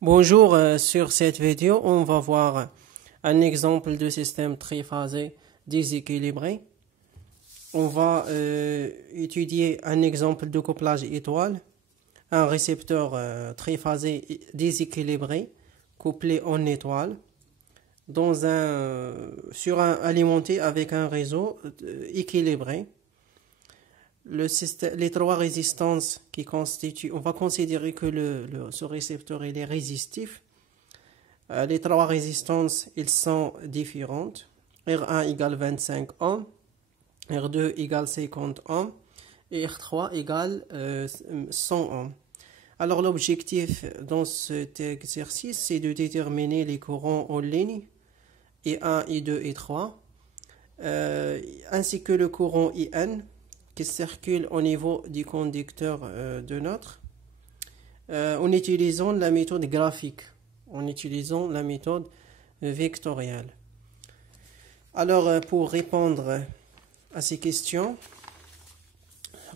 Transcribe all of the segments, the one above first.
Bonjour, sur cette vidéo, on va voir un exemple de système triphasé déséquilibré. On va étudier un exemple de couplage étoile, un récepteur triphasé déséquilibré couplé en étoile alimenté avec un réseau équilibré. Les trois résistances qui constituent, on va considérer que ce récepteur il est résistif. Les trois résistances, ils sont différentes. R1 égale 25 ohms, R2 égale 50 ohms et R3 égale 100 ohms. Alors l'objectif dans cet exercice, c'est de déterminer les courants en ligne, I1, I2 et I3, ainsi que le courant IN, qui circule au niveau du conducteur de notre, en utilisant la méthode graphique, en utilisant la méthode vectorielle. Alors, pour répondre à ces questions,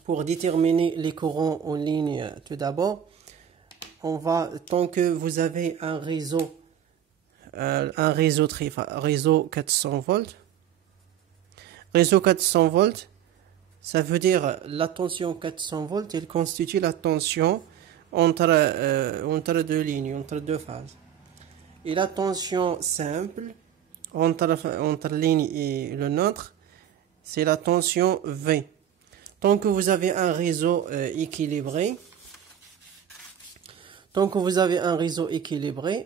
pour déterminer les courants en ligne, tout d'abord, tant que vous avez un réseau 400 volts, réseau 400 volts, ça veut dire la tension 400 volts, elle constitue la tension entre deux lignes, entre deux phases. Et la tension simple entre ligne et le nôtre, c'est la tension V. Tant que vous avez un réseau équilibré,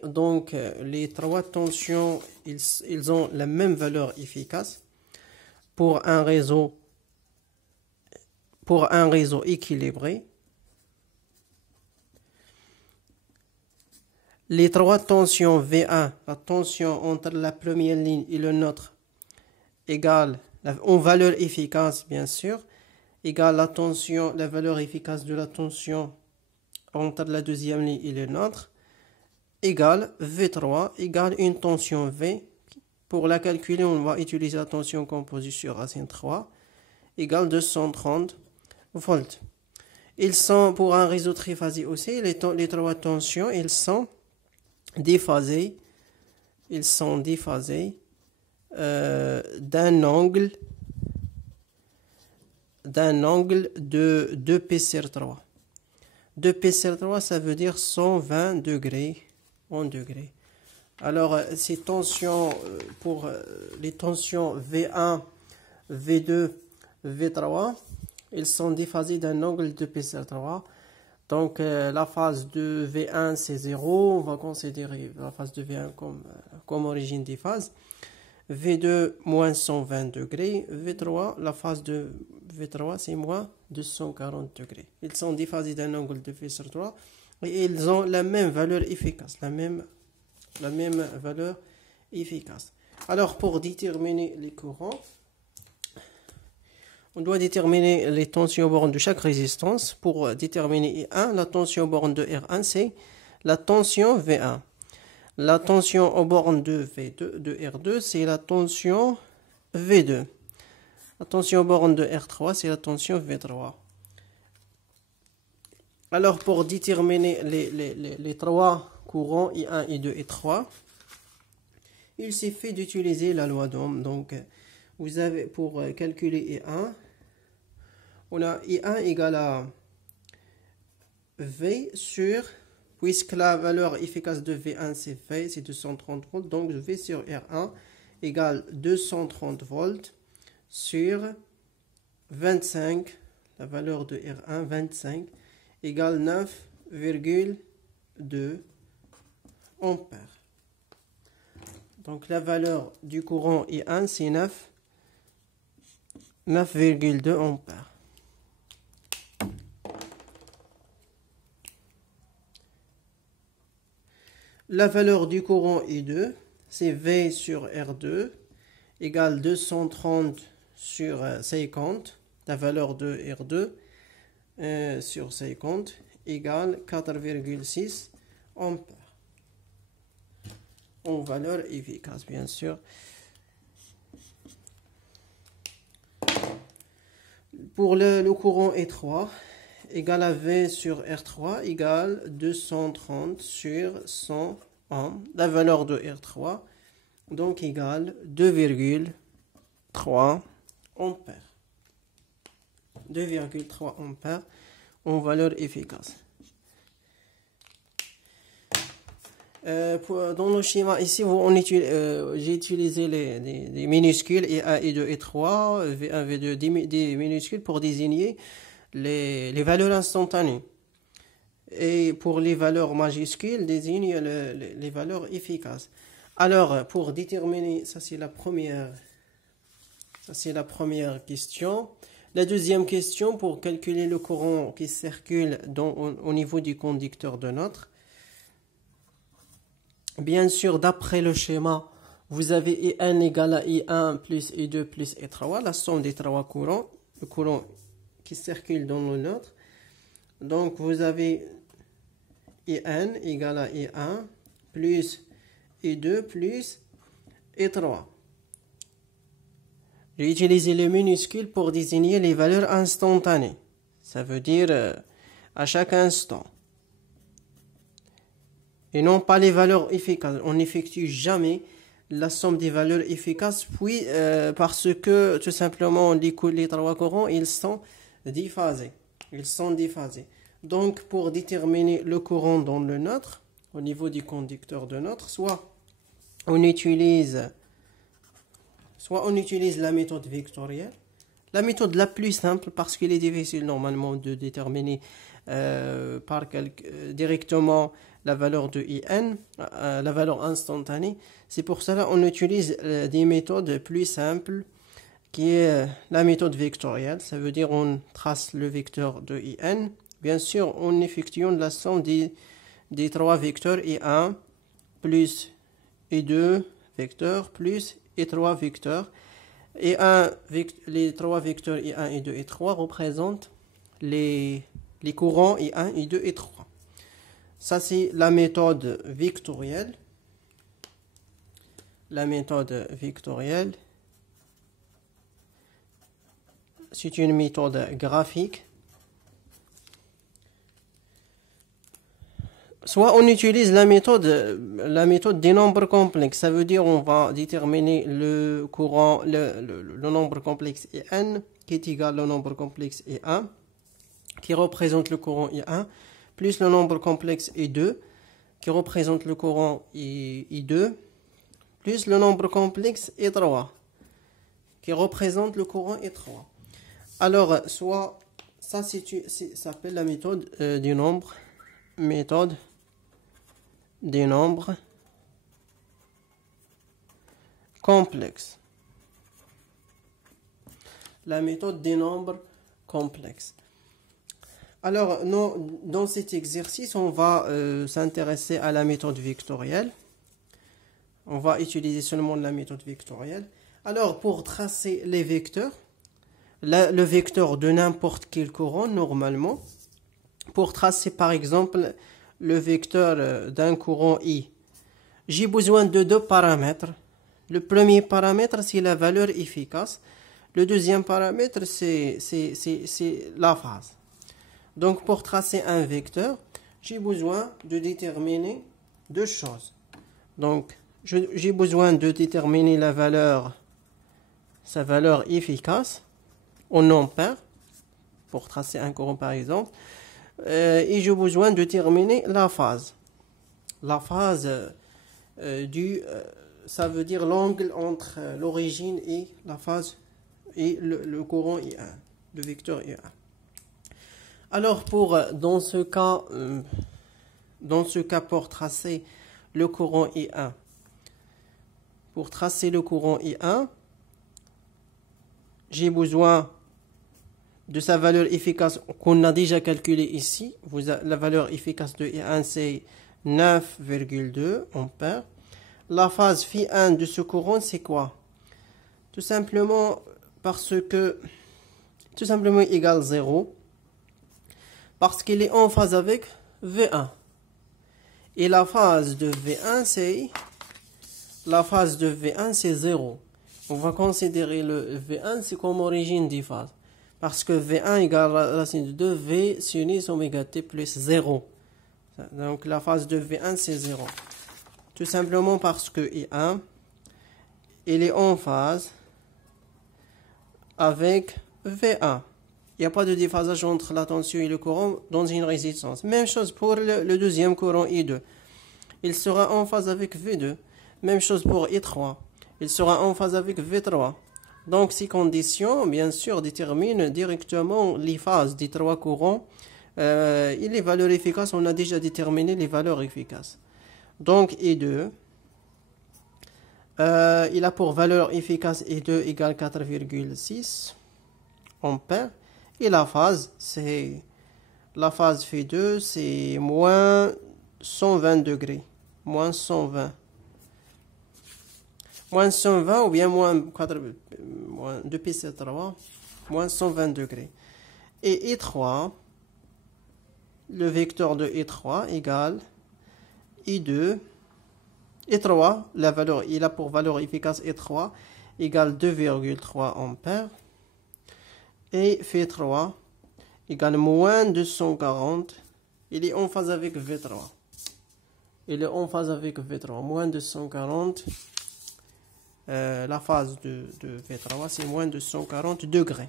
donc les trois tensions, ils ont la même valeur efficace pour un réseau équilibré. Les trois tensions V1, la tension entre la première ligne et le nôtre, égale, en valeur efficace bien sûr, égale la valeur efficace de la tension entre la deuxième ligne et le nôtre, égale V3, égale une tension V. Pour la calculer, on va utiliser la tension composée sur racine 3, égale 230 volts. Ils sont, pour un réseau triphasé aussi, les trois tensions, ils sont déphasés d'un angle de 2π sur 3. 2π sur 3, ça veut dire 120 degrés en degrés. Alors, ces tensions, pour les tensions V1, V2, V3, ils sont déphasés d'un angle de 2π sur 3. Donc, la phase de V1, c'est 0. On va considérer la phase de V1 comme origine des phases. V2, moins 120 degrés. V3, la phase de V3, c'est moins 240 degrés. Ils sont déphasés d'un angle de 2π sur 3. Et ils ont la même valeur efficace. La même valeur efficace. Alors, pour déterminer les courants, on doit déterminer les tensions aux bornes de chaque résistance. Pour déterminer I1, la tension aux bornes de R1, c'est la tension V1. La tension aux bornes de R2, c'est la tension V2. La tension aux bornes de R3, c'est la tension V3. Alors, pour déterminer les trois courants I1, I2 et I3, il suffit d'utiliser la loi d'Ohm. Donc, vous avez pour calculer I1, on a I1 égale à V sur, puisque la valeur efficace de V1 c'est V, c'est 230 volts, donc V sur R1 égale 230 volts sur 25, la valeur de R1, 25, égale 9,2 ampères. Donc la valeur du courant I1 c'est 9,2 ampères. La valeur du courant I2, c'est V sur R2, égale 230 sur 50. La valeur de R2 sur 50 égale 4,6 ampères. En valeur efficace, bien sûr. Pour le courant I3, égale à V sur R3 égale 230 sur 100 ohms. La valeur de R3, donc égale 2,3 ampères. 2,3 ampères en valeur efficace. Dans le schéma ici, j'ai utilisé les minuscules E1, E2, E3, V1, V2, des minuscules pour désigner les valeurs instantanées. Et pour les valeurs majuscules, désigne les valeurs efficaces. Alors, pour déterminer, ça c'est la première question. La deuxième question, pour calculer le courant qui circule au niveau du conducteur de notre. Bien sûr, d'après le schéma, vous avez I1 égale à I1 plus I2 plus I3, la somme des trois courants, le courant qui circule dans le nôtre. Donc, vous avez I1 égale à I1 plus I2 plus I3. J'ai utilisé les minuscules pour désigner les valeurs instantanées. Ça veut dire à chaque instant. Et non pas les valeurs efficaces. On n'effectue jamais la somme des valeurs efficaces, puis parce que tout simplement les trois courants, ils sont déphasés. Donc pour déterminer le courant dans le nôtre, au niveau du conducteur de notre, soit on utilise la méthode vectorielle, la méthode la plus simple parce qu'il est difficile normalement de déterminer directement la valeur de IN, la valeur instantanée. C'est pour cela qu'on utilise des méthodes plus simples, qui est la méthode vectorielle. Ça veut dire on trace le vecteur de IN. Bien sûr, en effectuant la somme des trois vecteurs I1 plus I2 vecteurs plus I3 vecteurs. Les trois vecteurs I1, I2 et I3 représentent les courants I1, I2 et I3. Ça, c'est la méthode vectorielle. C'est une méthode graphique. Soit on utilise la méthode des nombres complexes. Ça veut dire on va déterminer le courant, le nombre complexe I1 qui est égal au nombre complexe I1 qui représente le courant I1 plus le nombre complexe I2 qui représente le courant I2 plus le nombre complexe I3 qui représente le courant I3. Alors, soit ça s'appelle la méthode des nombres, complexes. La méthode des nombres complexes. Alors, dans cet exercice, on va s'intéresser à la méthode vectorielle. On va utiliser seulement la méthode vectorielle. Alors, pour tracer les vecteurs, le vecteur de n'importe quel courant, normalement, pour tracer par exemple le vecteur d'un courant I, j'ai besoin de deux paramètres. Le premier paramètre, c'est la valeur efficace. Le deuxième paramètre, c'est la phase. Donc, pour tracer un vecteur, j'ai besoin de déterminer deux choses. Donc, j'ai besoin de déterminer sa valeur efficace en ampères, pour tracer un courant par exemple. Et j'ai besoin de déterminer la phase. La phase ça veut dire l'angle entre l'origine et la phase et le courant I1, le vecteur I1. Alors dans ce cas pour tracer le courant I1, j'ai besoin de sa valeur efficace qu'on a déjà calculée ici. La valeur efficace de I1 c'est 9,2 ampères. La phase phi1 de ce courant c'est quoi? Tout simplement égale 0 parce qu'il est en phase avec V1. Et la phase de V1 c'est 0. On va considérer le V1 c'est comme origine des phases. Parce que V1 égale racine de 2, V sinus oméga t plus 0. Donc la phase de V1 c'est 0. Tout simplement parce que I1, il est en phase avec V1. Il n'y a pas de déphasage entre la tension et le courant dans une résistance. Même chose pour le deuxième courant I2. Il sera en phase avec V2. Même chose pour I3. Il sera en phase avec V3. Donc ces conditions, bien sûr, déterminent directement les phases des trois courants et les valeurs efficaces. On a déjà déterminé les valeurs efficaces. Donc I2, il a pour valeur efficace I2 égale 4,6 ampères. Et la phase Phi2, c'est moins 120 degrés. Moins 120. Moins 120 ou bien moins 2πC3, moins 120 degrés. Et I3, le vecteur de I3 égale I2. I3, la valeur, il a pour valeur efficace I3 égale 2,3 ampères. Et Phi3 égale moins 240. Il est en phase avec V3. Il est en phase avec V3. Moins 240. La phase de V3, c'est moins 240 degrés.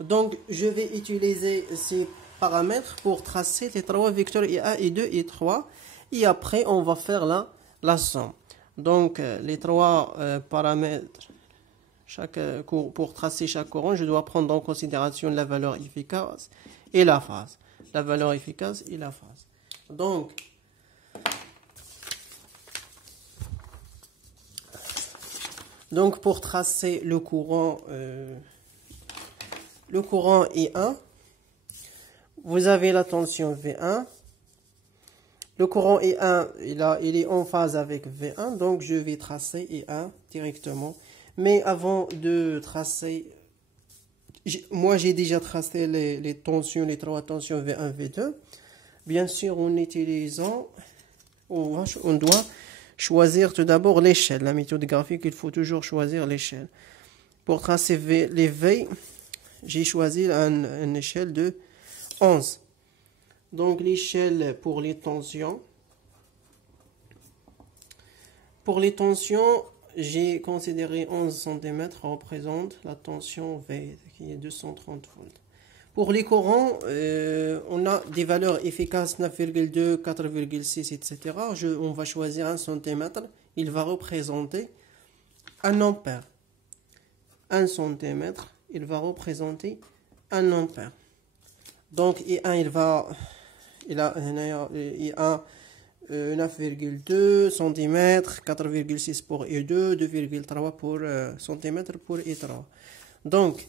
Donc, je vais utiliser ces paramètres pour tracer les trois vecteurs I1, I2, I3. Et après, on va faire la somme. Donc, les trois paramètres, pour tracer chaque courant, je dois prendre en considération la valeur efficace et la phase. La valeur efficace et la phase. Donc pour tracer le courant I1, vous avez la tension V1. Le courant I1, il est en phase avec V1, donc je vais tracer I1 directement. Mais avant de tracer, moi j'ai déjà tracé les tensions, les trois tensions V1, V2. Bien sûr, en utilisant, on doit choisir tout d'abord l'échelle. La méthode graphique, il faut toujours choisir l'échelle. Pour tracer les V, j'ai choisi une échelle de 11. Donc l'échelle pour les tensions. Pour les tensions, j'ai considéré 11 cm représente la tension V, qui est 230 volts. Pour les courants, on a des valeurs efficaces 9,2, 4,6, etc. On va choisir 1 cm. Il va représenter 1 ampère. 1 cm, il va représenter 1 ampère. Donc, I1, il a 9,2 cm, 4,6 pour I2, 2,3 pour cm pour I3. Donc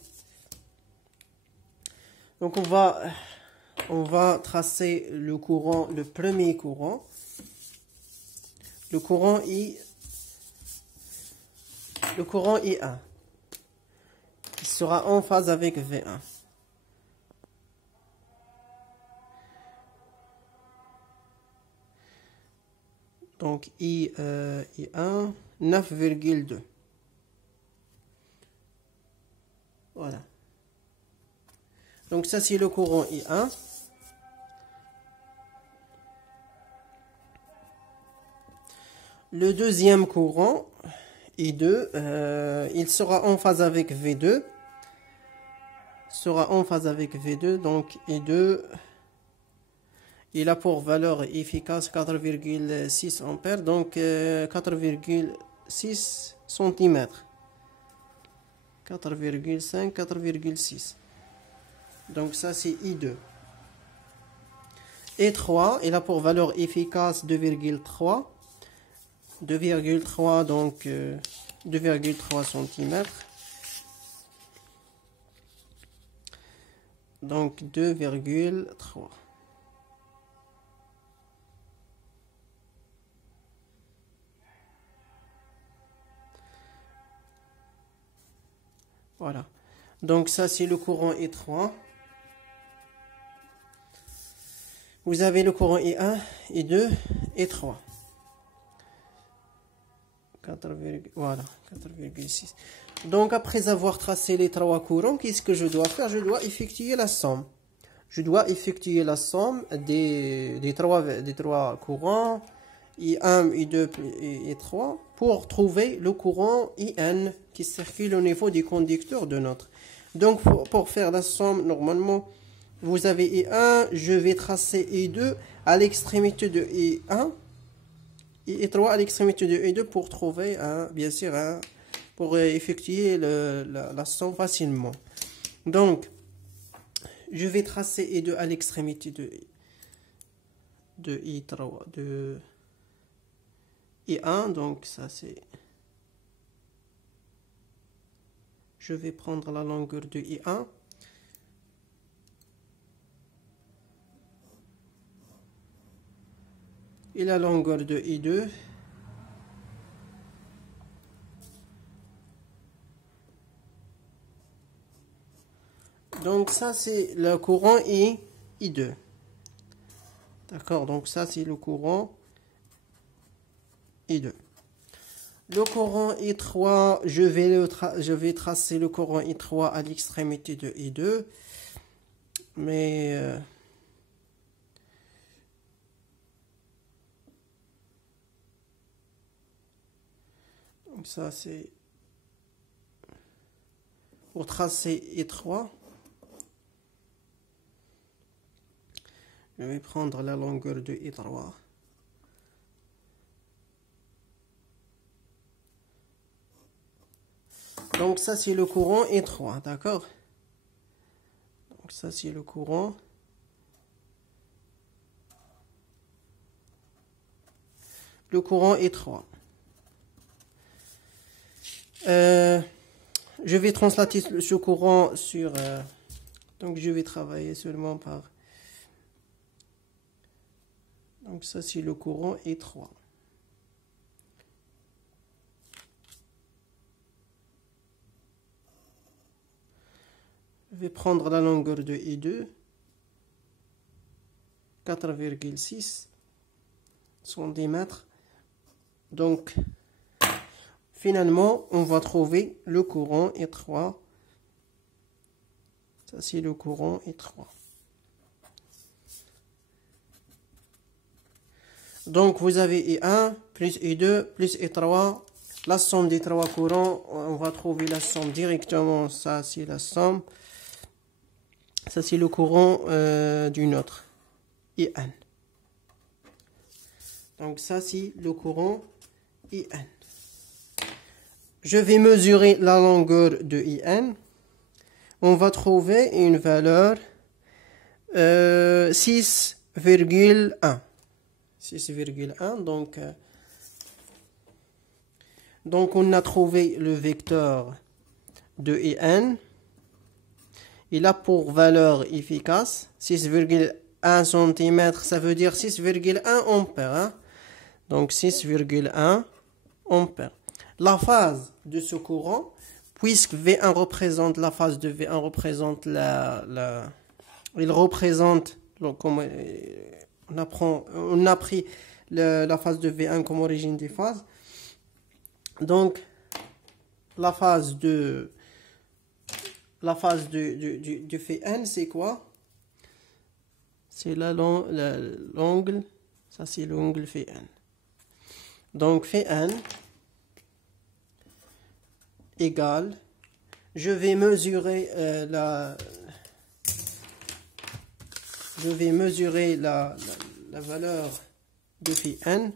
on va tracer le courant, le premier courant. Le courant I1. Il sera en phase avec V1. Donc I1, 9,2. Voilà. Donc ça c'est le courant I1. Le deuxième courant I2, il sera en phase avec V2. Donc I2, il a pour valeur efficace 4,6 ampères, donc 4,6 cm. 4,5, 4,6. Donc ça c'est I2. I3, il a pour valeur efficace 2,3. 2,3 donc 2,3 cm. Donc 2,3. Voilà. Donc ça c'est le courant I3. Vous avez le courant I1, I2, I3. Voilà, 4,6. Donc, après avoir tracé les trois courants, qu'est-ce que je dois faire? Je dois effectuer la somme. Je dois effectuer la somme des trois courants, I1, I2 et I3, pour trouver le courant IN qui circule au niveau du conducteur de notre. Donc, pour faire la somme, normalement, vous avez I1, je vais tracer I2 à l'extrémité de I1, et I3 à l'extrémité de I2 pour trouver, bien sûr, pour effectuer la somme facilement. Donc, je vais tracer I2 à l'extrémité de I3, de I1, donc ça c'est... Je vais prendre la longueur de I1. Et la longueur de I2. Donc ça c'est le courant I2. D'accord, donc ça c'est le courant I2. Le courant I3, je vais tracer le courant I3 à l'extrémité de I2. Mais donc ça c'est pour tracer I3. Je vais prendre la longueur de I3. Donc ça c'est le courant I3, d'accord? Donc ça c'est le courant. Le courant I3. Je vais translater ce courant sur... donc je vais travailler seulement par... Donc ça c'est le courant I3. Je vais prendre la longueur de I2, 4,6 cm. Donc, finalement, on va trouver le courant I3. Ça, c'est le courant I3. Donc, vous avez I1 plus I2 plus I3. La somme des trois courants, on va trouver la somme directement. Ça, c'est la somme. Ça, c'est le courant d'une autre, IN. Donc, ça, c'est le courant IN. Je vais mesurer la longueur de IN. On va trouver une valeur 6,1. 6,1. Donc, on a trouvé le vecteur de IN. Il a pour valeur efficace 6,1 cm, ça veut dire 6,1 ampères. Hein? Donc 6,1 ampères. La phase de ce courant, puisque V1 représente la phase de V1 représente il représente, comme on a pris la phase de V1 comme origine des phases. Donc la phase de Vn, c'est quoi? C'est l'angle, ça c'est l'angle Vn. Donc Vn égale, je vais mesurer la valeur de Vn.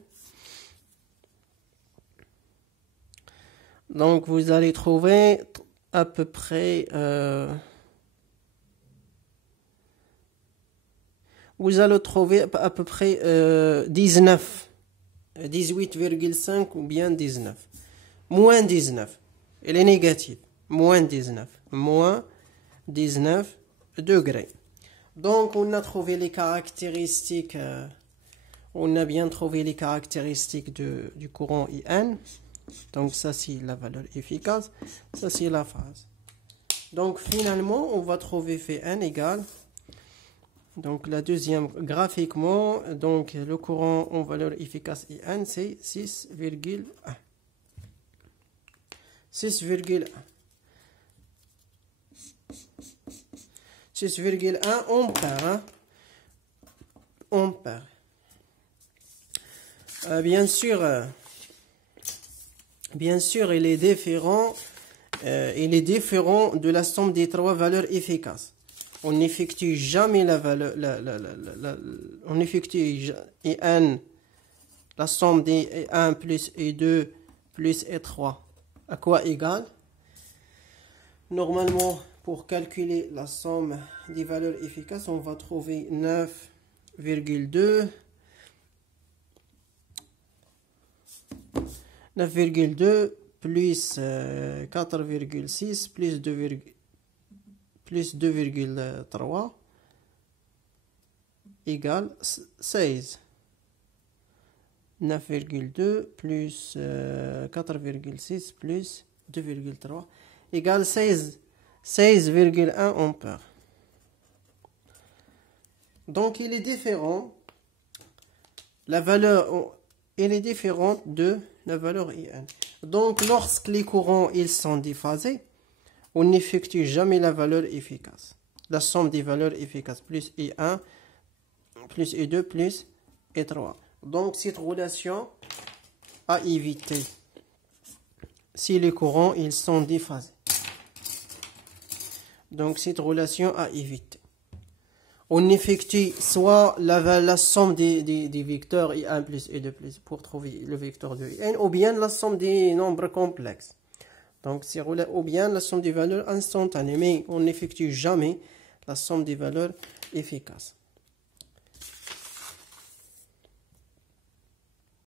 Donc vous allez trouver à peu près vous allez trouver à peu près 18,5 ou bien 19. Moins 19. Elle est négative. Moins 19. Moins 19 degrés. Donc on a trouvé les caractéristiques. On a bien trouvé les caractéristiques du courant IN. Donc ça c'est la valeur efficace, ça c'est la phase. Donc finalement on va trouver Vn égale, donc la deuxième graphiquement, donc le courant en valeur efficace IN c'est 6,1. 6,1. 6,1 ampères. Hein? Ampères. Bien sûr, il est différent de la somme des trois valeurs efficaces. On n'effectue jamais la valeur, on effectue I1, la somme des I1 plus I2 plus I3 à quoi égale? Normalement, pour calculer la somme des valeurs efficaces, on va trouver 9,2 plus 4,6 plus 2,3 égale 16. 9,2 plus 4,6 plus 2,3 égale 16,1 ampères. Donc il est différent. La valeur est différente de la valeur IN. Donc lorsque les courants ils sont déphasés, on n'effectue jamais la valeur efficace. La somme des valeurs efficaces plus I1 plus I2 plus I3. Donc cette relation à éviter si les courants ils sont déphasés. Donc cette relation à éviter. On effectue soit la somme des vecteurs I1 plus I2 plus pour trouver le vecteur de IN, ou bien la somme des nombres complexes. Donc c'est ou bien la somme des valeurs instantanées, mais on n'effectue jamais la somme des valeurs efficaces.